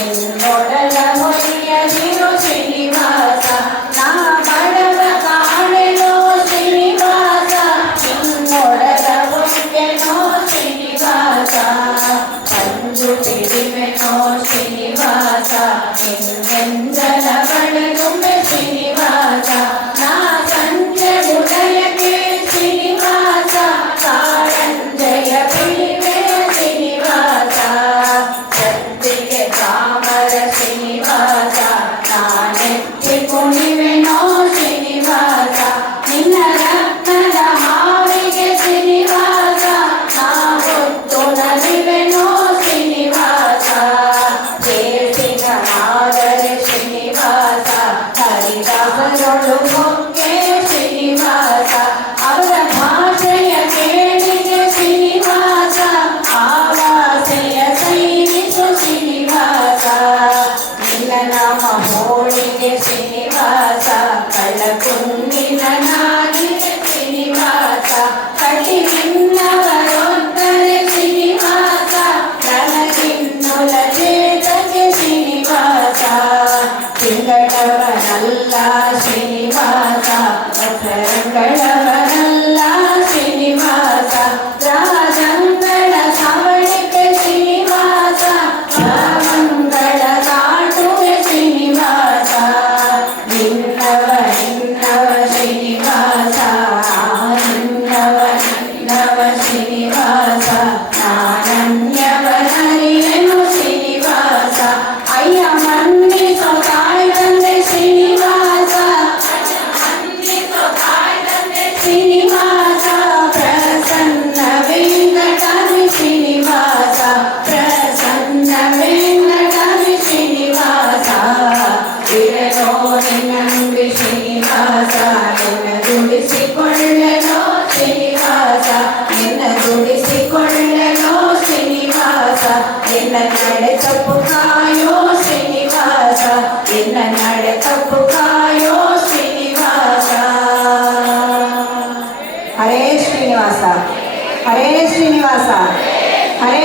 ನಿನ್ನೊಡಲ ಹೊಳೆಯದಿರು ಶ್ರೀನಿವಾಸ ನಾ ಬಡವ ಕಾಣೆನೋ ಶ್ರೀನಿವಾಸ ನಿನ್ನೊಡಲ ಹೊಳೆಯನೋ ಶ್ರೀನಿವಾಸ ಕಂಡು ತಿಳಿವೆನೋ ಶ್ರೀನಿವಾಸ ನಿನ್ನೆಂದಲ ಬಳೆದುಂಬೆ ಶ್ರೀನಿವಾಸ ನಾ ಸಂಜೆ ಉದಯಕ್ಕೆ ಶ್ರೀನಿವಾಸ ಕಾರಂಜಯ ಬಿಳಿವೆ ಶ್ರೀನಿವಾಸ ಸದ್ದಿಗೆ ಕಾಮರ ಶ್ರೀನಿವಾಸ ನಾನೆತ್ತಿ ಕುಣಿವೆನೋ ಶ್ರೀನಿವಾಸ ನಿನ್ನ ರತ್ನದ ಹಾವಿಗೆ ಶ್ರೀನಿವಾಸ ನಾ ಹೊತ್ತು ನಲಿವೆನೋ ಶ್ರೀನಿವಾಸ ಕೇಸಿನ ಮಾದರೆ ಶ್ರೀನಿವಾಸ ಹರಿದಾಸರೊಳು ಮೊಕ್ಕೆ ಶ್ರೀನಿವಾಸ ಅವರ ಭಾಷೆಯ ಕೇಳಿಗೆ ಶ್ರೀನಿವಾಸ ಆವಾಸೆಯ ಸೈನಿಸು ಶ್ರೀನಿವಾಸ ನಿನ್ನ ನಾಮ ಹೋಳಿಗೆ ಶ್ರೀನಿವಾಸ ಕಳ್ಳಕುಂದಿನ ನಾಗಿಗೆ ಶ್ರೀನಿವಾಸ ಕಟಿ ನಿನ್ನವರೊದ್ದರೆ ಶ್ರೀನಿವಾಸ ನನಗಿನ್ನುಲ ಚೇತಕ್ಕೆ ಶ್ರೀನಿವಾಸ ತಿಂಗಳವನಲ್ಲ ಶ್ರೀನಿವಾಸ ಅಕ್ಷರಗಳವನಲ್ಲ ಶ್ರೀನಿವಾಸ ರಾಜಂಗಳ ಸವಳಿಕೆ ಶ್ರೀನಿವಾಸ ಮಂಗಳ ದಾಟುವೆ ಶ್ರೀನಿವಾಸ ನಿನ್ನವ ಶ್ರೀನಿವಾಸ ನಿನ್ನವ ಶ್ರೀನಿವಾಸ ನಾನನ್ಯವನರಿಯನು ಶ್ರೀನಿವಾಸ ಅಯ್ಯ ಮನ್ನಿಸೋ ತಾಯಿ ತಂದೆ ಶ್ರೀನಿವಾಸ ಶ್ರೀನಿವಾಸ ಪ್ರಸನ್ನ ವೆಂಕಟರಿ ಶ್ರೀನಿವಾಸ ಪ್ರಸನ್ನ ವೆಂಕಟರಿ ಶ್ರೀನಿವಾಸ ಇರಲೋ ನಿನ್ನಂಬಿ ಶ್ರೀನಿವಾಸ ನಿನ್ನ ದುಡಿಸಿಕೊಳ್ಳಲೋ ಶ್ರೀನಿವಾಸ ನಿನ್ನ ದುಡಿಸಿಕೊಳ್ಳಲೋ ಶ್ರೀನಿವಾಸ ನಿನ್ನ ನಡೆ ತಪ್ಪು ಕಾಯೋ ಶ್ರೀನಿವಾಸ ನಿನ್ನ ನಡೆ ತಪ್ಪು ಕಾಯೋ ಶ್ರೀನಿವಾಸ ಹರೇ ಶ್ರೀನಿವಾಸ ಹರೇ ಶ್ರೀನಿವಾಸ ಹರೇ